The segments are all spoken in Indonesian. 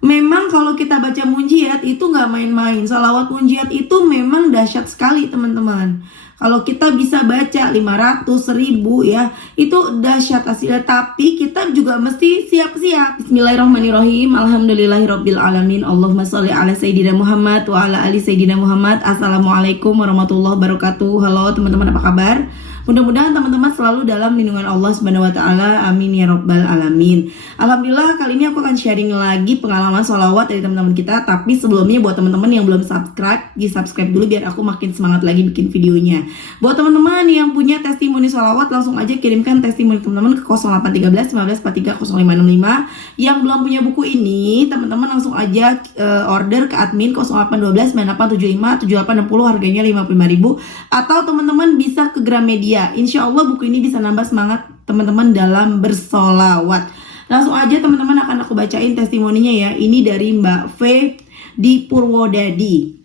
Memang kalau kita baca munjiat itu nggak main-main. Sholawat munjiat itu memang dahsyat sekali teman-teman. Kalau kita bisa baca 500, 1000 ya, itu dahsyat hasilnya. Tapi kita juga mesti siap-siap. Bismillahirrahmanirrahim. Alhamdulillahirabbil alamin. Allahumma sholli ala sayyidina Muhammad wa ala ali sayyidina Muhammad. Assalamualaikum warahmatullahi wabarakatuh. Halo teman-teman, apa kabar? Mudah-mudahan teman-teman selalu dalam lindungan Allah Subhanahu wa taala. Amin ya rabbal alamin. Alhamdulillah, kali ini aku akan sharing lagi pengalaman sholawat dari teman-teman kita. Tapi sebelumnya buat teman-teman yang belum subscribe, di-subscribe dulu biar aku makin semangat lagi bikin videonya. Buat teman-teman yang punya testimoni sholawat, langsung aja kirimkan testimoni teman-teman ke 0813 1543 0565. Yang belum punya buku ini, teman-teman langsung aja order ke admin 0812 9875 7860, harganya 55.000. Atau teman-teman bisa ke Gramedia. Insya Allah buku ini bisa nambah semangat teman-teman dalam bersolawat. Langsung aja teman-teman akan aku bacain testimoninya ya. Ini dari Mbak V di Purwodadi.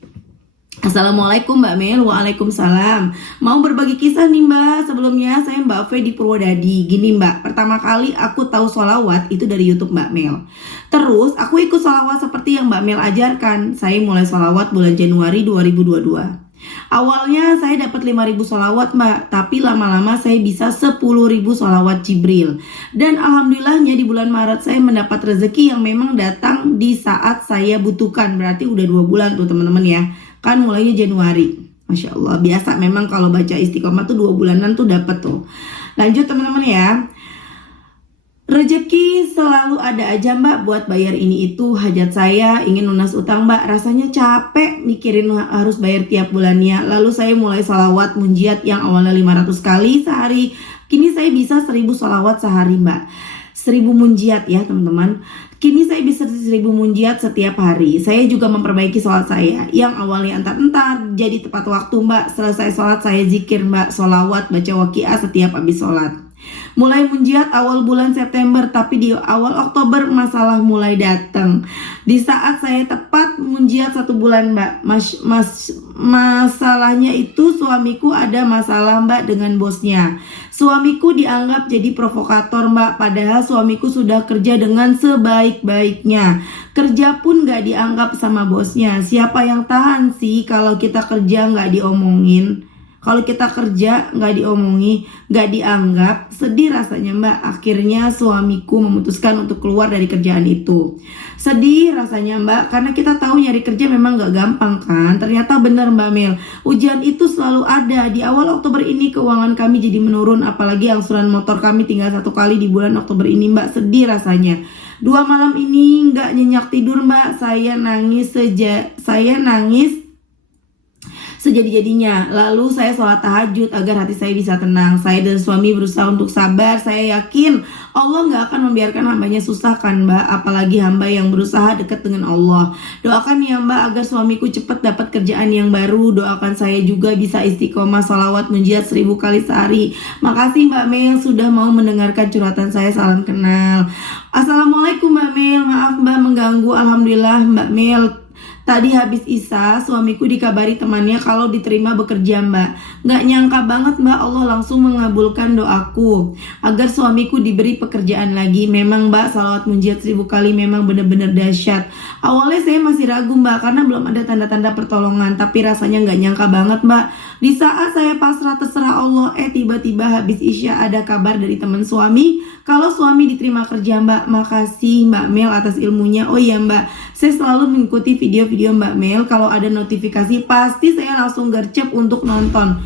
Assalamualaikum Mbak Mel. Waalaikumsalam. Mau berbagi kisah nih Mbak. Sebelumnya saya Mbak V di Purwodadi. Gini Mbak, pertama kali aku tahu sholawat itu dari YouTube Mbak Mel. Terus aku ikut sholawat seperti yang Mbak Mel ajarkan. Saya mulai sholawat bulan Januari 2022. Awalnya saya dapat 5.000 sholawat Mbak, tapi lama-lama saya bisa 10.000 sholawat Jibril. Dan alhamdulillahnya di bulan Maret saya mendapat rezeki yang memang datang di saat saya butuhkan. Berarti udah 2 bulan tuh teman-teman ya. Kan mulainya Januari. Masya Allah, biasa memang kalau baca istiqomah tuh 2 bulanan tuh dapat tuh. Lanjut teman-teman ya. Rezeki selalu ada aja Mbak buat bayar ini itu. Hajat saya, ingin lunas utang Mbak. Rasanya capek mikirin harus bayar tiap bulannya. Lalu saya mulai sholawat munjiat yang awalnya 500 kali sehari. Kini saya bisa 1000 sholawat sehari Mbak. 1000 munjiat ya teman-teman. Kini saya bisa 1000 munjiat setiap hari. Saya juga memperbaiki sholat saya yang awalnya entar-entar jadi tepat waktu Mbak. Selesai sholat saya zikir Mbak, sholawat, baca waqiah setiap habis sholat. Mulai munjiat awal bulan September, tapi di awal Oktober masalah mulai datang. Di saat saya tepat munjiat 1 bulan Mbak, masalahnya itu suamiku ada masalah Mbak dengan bosnya. Suamiku dianggap jadi provokator Mbak, padahal suamiku sudah kerja dengan sebaik-baiknya. Kerja pun gak dianggap sama bosnya. Siapa yang tahan sih kalau kita kerja gak diomongin? Kalau kita kerja nggak diomongi, nggak dianggap, sedih rasanya Mbak. Akhirnya suamiku memutuskan untuk keluar dari kerjaan itu. Sedih rasanya Mbak, karena kita tahu nyari kerja memang nggak gampang kan. Ternyata benar Mbak Mel, ujian itu selalu ada. Di awal Oktober ini keuangan kami jadi menurun, apalagi angsuran motor kami tinggal 1 kali di bulan Oktober ini Mbak. Sedih rasanya. 2 malam ini nggak nyenyak tidur Mbak. Saya nangis sejadi-jadinya. Lalu saya sholat tahajud agar hati saya bisa tenang. Saya dan suami berusaha untuk sabar. Saya yakin Allah gak akan membiarkan hambanya susah kan Mbak. Apalagi hamba yang berusaha dekat dengan Allah. Doakan ya Mbak agar suamiku cepat dapat kerjaan yang baru. Doakan saya juga bisa istiqomah sholawat munjiat 1000 kali sehari. Makasih Mbak Mel sudah mau mendengarkan curhatan saya. Salam kenal. Assalamualaikum Mbak Mel. Maaf Mbak mengganggu. Alhamdulillah Mbak Mel, tadi habis Isya, suamiku dikabari temannya kalau diterima bekerja Mbak. Gak nyangka banget Mbak, Allah langsung mengabulkan doaku agar suamiku diberi pekerjaan lagi. Memang Mbak, sholawat munjiat 1000 kali memang benar-benar dahsyat. Awalnya saya masih ragu Mbak, karena belum ada tanda-tanda pertolongan. Tapi rasanya gak nyangka banget Mbak. Di saat saya pasrah terserah Allah, tiba-tiba habis Isya ada kabar dari teman suami kalau suami diterima kerja Mbak. Makasih Mbak Mel atas ilmunya. Oh iya Mbak, saya selalu mengikuti video-video Mbak Mel. Kalau ada notifikasi pasti saya langsung gercep untuk nonton.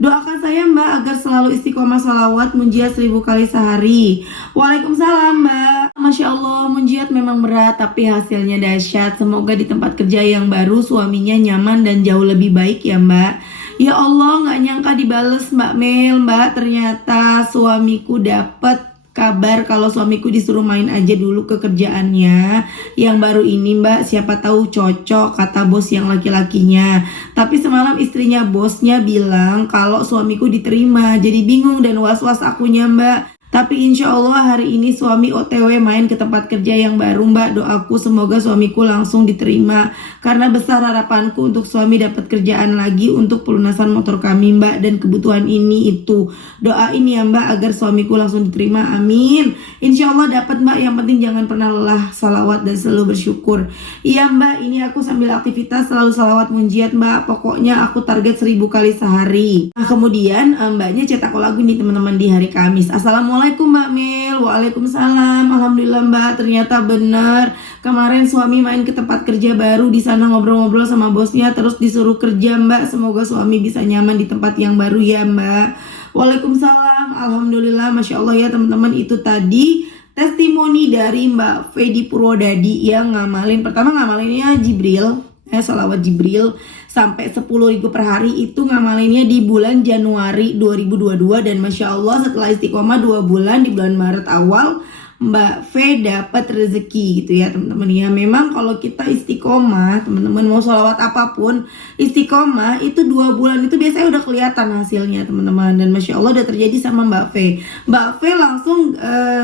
Doakan saya Mbak agar selalu istiqomah sholawat munjiat 1000 kali sehari. Waalaikumsalam Mbak. Masya Allah, munjiat memang berat tapi hasilnya dahsyat. Semoga di tempat kerja yang baru suaminya nyaman dan jauh lebih baik ya Mbak. Ya Allah, gak nyangka dibales Mbak Mel. Mbak, ternyata suamiku dapat kabar kalau suamiku disuruh main aja dulu ke kerjaannya yang baru ini Mbak. Siapa tahu cocok, kata bos yang laki-lakinya. Tapi semalam istrinya bosnya bilang kalau suamiku diterima. Jadi bingung dan was-was akunya Mbak. Tapi insya Allah hari ini suami OTW main ke tempat kerja yang baru Mbak. Doaku semoga suamiku langsung diterima, karena besar harapanku untuk suami dapat kerjaan lagi untuk pelunasan motor kami Mbak, dan kebutuhan ini itu. Doain ya Mbak agar suamiku langsung diterima, amin. Insya Allah dapat Mbak, yang penting jangan pernah lelah salawat dan selalu bersyukur. Iya Mbak, ini aku sambil aktivitas selalu salawat munjiat Mbak. Pokoknya aku target 1000 kali sehari. Nah kemudian Mbaknya cetak lagu nih teman-teman di hari Kamis. Assalamualaikum Mbak Mil. Waalaikumsalam. Alhamdulillah Mbak, ternyata benar. Kemarin suami main ke tempat kerja baru, di sana ngobrol-ngobrol sama bosnya, terus disuruh kerja Mbak. Semoga suami bisa nyaman di tempat yang baru ya Mbak. Waalaikumsalam. Alhamdulillah, Masya Allah ya teman-teman. Itu tadi testimoni dari Mbak Fedi Purwodadi yang ngamalin. Pertama ngamalinnya Jibril, salawat Jibril sampai 10.000 per hari. Itu ngamalinnya di bulan Januari 2022. Dan Masya Allah setelah istiqomah 2 bulan, di bulan Maret awal Mbak V dapat rezeki gitu ya teman-teman ya. Memang kalau kita istiqomah, teman-teman mau sholawat apapun, istiqomah itu 2 bulan itu biasanya udah kelihatan hasilnya teman-teman. Dan Masya Allah udah terjadi sama Mbak V. Mbak V langsung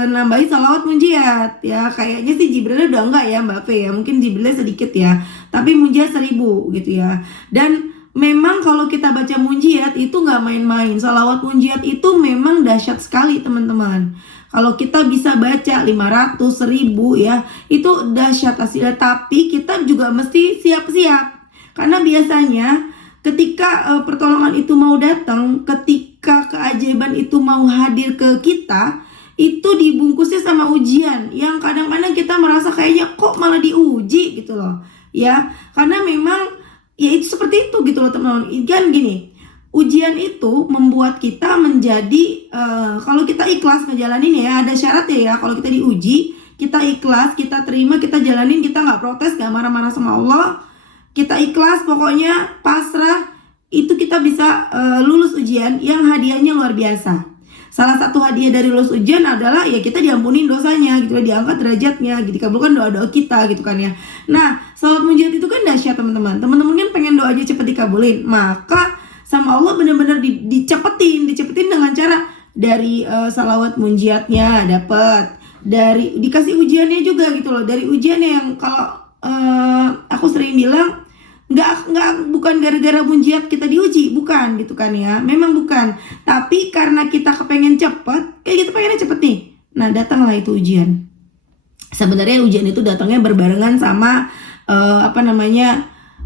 nambahin sholawat munjiat ya. Kayaknya sih Jibrilnya udah enggak ya Mbak V ya, mungkin Jibrilnya sedikit ya, tapi munjiat 1000 gitu ya. Dan memang kalau kita baca munjiat itu nggak main-main. Sholawat munjiat itu memang dahsyat sekali teman-teman. Kalau kita bisa baca 500, 1000 ya, itu dahsyat hasilnya. Tapi kita juga mesti siap-siap. Karena biasanya ketika pertolongan itu mau datang, ketika keajaiban itu mau hadir ke kita, itu dibungkusnya sama ujian yang kadang-kadang kita merasa kayaknya kok malah diuji gitu loh. Ya, karena memang ya itu seperti itu gitu loh teman-teman. Kan gini, ujian itu membuat kita menjadi kalau kita ikhlas ngejalanin ya, ada syaratnya ya. Kalau kita diuji, kita ikhlas, kita terima, kita jalanin, kita nggak protes, nggak marah-marah sama Allah, kita ikhlas, pokoknya pasrah, itu kita bisa lulus ujian yang hadiahnya luar biasa. Salah satu hadiah dari lulus ujian adalah ya kita diampunin dosanya gitu, diangkat derajatnya gitu, dikabulkan doa-doa kita gitu kan ya. Nah, salawat munjiat itu kan dahsyat teman-teman. Teman-teman kan pengen doanya cepat dikabulin, maka sama Allah benar-benar dicepetin dengan cara dari salawat munjiatnya dapat, dari dikasih ujiannya juga gitu loh. Dari ujiannya yang kalau aku sering bilang nggak bukan gara-gara munjiat kita diuji, bukan gitu kan ya, memang bukan, tapi karena kita kepengen cepet, kayak gitu pengennya cepet nih, nah datanglah itu ujian. Sebenarnya ujian itu datangnya berbarengan sama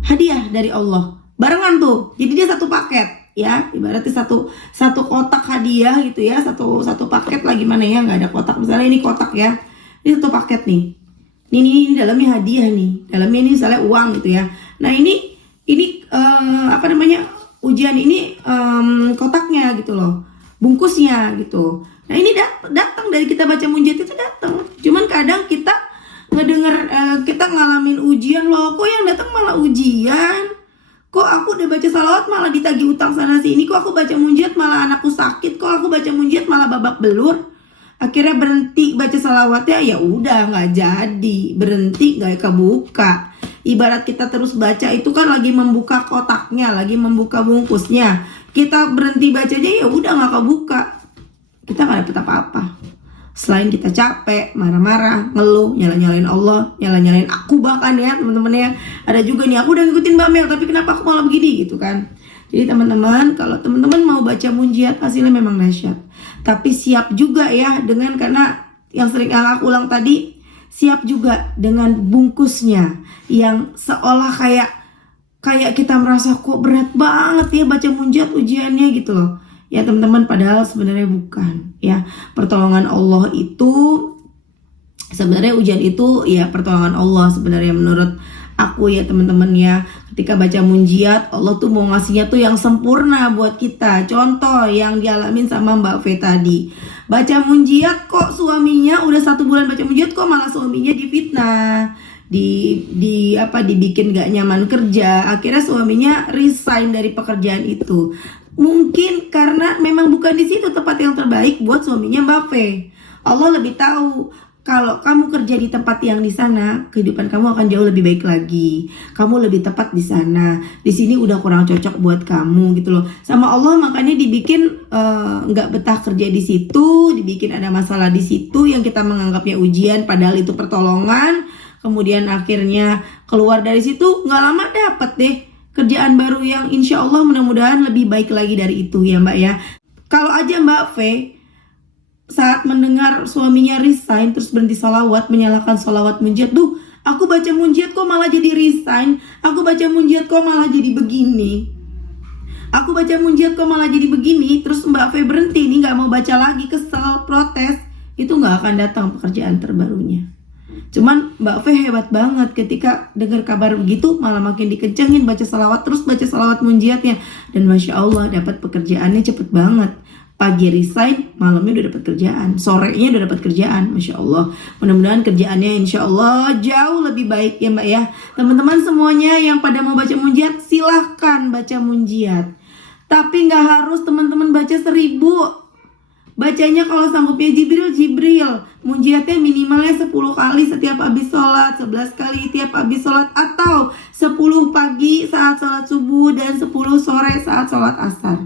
hadiah dari Allah, barengan tuh, jadi dia satu paket ya, ibaratnya satu kotak hadiah gitu ya, satu paket lah, gimana ya, nggak ada kotak, misalnya ini kotak ya, ini satu paket nih. Ini dalamnya hadiah nih, dalamnya ini misalnya uang gitu ya. Nah ini ujian ini kotaknya gitu loh, bungkusnya gitu. Nah ini datang dari kita baca munjiat itu datang. Cuman kadang kita ngedenger kita ngalamin ujian, loh kok yang datang malah ujian, kok aku udah baca salawat malah ditagih utang sana sini, kok aku baca munjiat malah anakku sakit, kok aku baca munjiat malah babak belur. Akhirnya berhenti baca salawatnya, ya udah nggak jadi, berhenti nggak kebuka. Ibarat kita terus baca itu kan lagi membuka kotaknya, lagi membuka bungkusnya. Kita berhenti bacanya, ya udah nggak kebuka. Kita nggak dapet apa-apa. Selain kita capek, marah-marah, ngeluh, nyala-nyalain Allah, nyala-nyalain aku bahkan ya teman-teman ya. Ada juga nih, aku udah ngikutin Mbak Mel, tapi kenapa aku malah begini gitu kan. Jadi teman-teman, kalau teman-teman mau baca munjiat, hasilnya memang dahsyat. Tapi siap juga ya dengan, karena yang sering aku ulang tadi, siap juga dengan bungkusnya yang seolah kayak kita merasa kok berat banget ya baca munjiat ujiannya gitu loh. Ya teman-teman, padahal sebenarnya bukan ya. Pertolongan Allah itu sebenarnya, ujian itu ya pertolongan Allah sebenarnya menurut aku ya teman-teman ya. Ketika baca munjiat, Allah tuh mau ngasihnya tuh yang sempurna buat kita. Contoh yang dialamin sama Mbak V tadi, baca munjiat kok suaminya udah 1 bulan baca munjiat, kok malah suaminya difitnah, dibikin gak nyaman kerja. Akhirnya suaminya resign dari pekerjaan itu. Mungkin karena memang bukan di situ tempat yang terbaik buat suaminya Mbak V. Allah lebih tahu kalau kamu kerja di tempat yang di sana, kehidupan kamu akan jauh lebih baik lagi. Kamu lebih tepat di sana. Di sini udah kurang cocok buat kamu gitu loh. Sama Allah makanya dibikin nggak betah kerja di situ, dibikin ada masalah di situ yang kita menganggapnya ujian, padahal itu pertolongan. Kemudian akhirnya keluar dari situ, nggak lama dapet deh kerjaan baru yang insya Allah mudah-mudahan lebih baik lagi dari itu ya Mbak ya. Kalau aja Mbak V saat mendengar suaminya resign terus berhenti sholawat, menyalahkan sholawat munjiat, duh aku baca munjiat kok malah jadi resign, aku baca munjiat kok malah jadi begini, aku baca munjiat kok malah jadi begini, terus Mbak V berhenti nih gak mau baca lagi, kesel, protes, itu gak akan datang pekerjaan terbarunya. Cuman Mbak V hebat banget ketika dengar kabar begitu malah makin dikencengin baca salawat, terus baca salawat munjiatnya, dan Masya Allah dapat pekerjaannya cepet banget. Pagi resign, malamnya udah dapat kerjaan, sorenya udah dapat kerjaan, Masya Allah. Mudah-mudahan kerjaannya Insya Allah jauh lebih baik ya Mbak ya. Teman-teman semuanya yang pada mau baca munjiat, silahkan baca munjiat. Tapi nggak harus teman-teman baca 1000. Bacanya kalau sanggupnya Jibril. Munjiatnya minimalnya 10 kali setiap habis sholat, 11 kali tiap habis sholat, atau 10 pagi saat sholat subuh dan 10 sore saat sholat asar.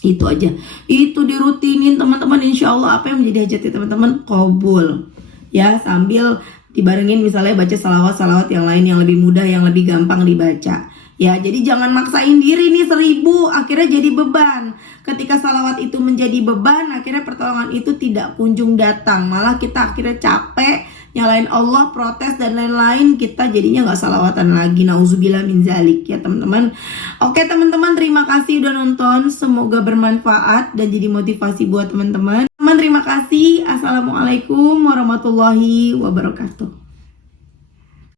Itu aja, itu dirutinin teman-teman, insya Allah apa yang menjadi hajatnya teman-teman kabul ya, sambil dibarengin misalnya baca salawat-salawat yang lain yang lebih mudah, yang lebih gampang dibaca ya. Jadi jangan maksain diri nih 1000 akhirnya jadi beban. Ketika salawat itu menjadi beban, akhirnya pertolongan itu tidak kunjung datang, malah kita akhirnya capek, nyalain Allah, protes dan lain-lain, kita jadinya nggak salawatan lagi. Nauzubillah min zalik ya teman-teman. Oke teman-teman, terima kasih udah nonton, semoga bermanfaat dan jadi motivasi buat teman-teman. Terima kasih. Assalamualaikum warahmatullahi wabarakatuh.